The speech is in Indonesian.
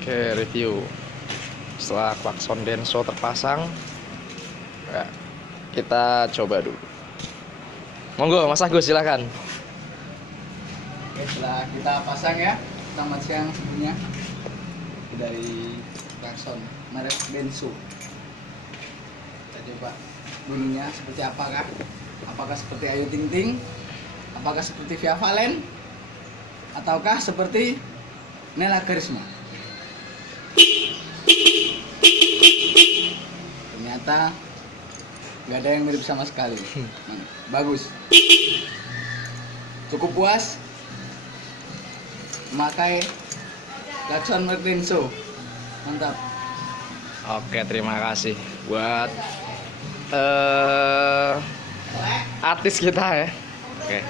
Oke, review. Setelah klakson Denso terpasang, ya, kita coba dulu. Monggo, Mas Agus silakan. Oke, setelah kita pasang ya, selamat siang sebelumnya dari klakson merek Denso. Kita coba bunyinya seperti apakah? Apakah seperti Ayu Ting Ting? Apakah seperti Via Valen? Ataukah seperti Nela Karisma? Ternyata nggak ada yang mirip sama sekali. Bagus. Cukup puas memakai klakson merek Denso. Mantap. Oke, terima kasih buat artis kita ya. Oke.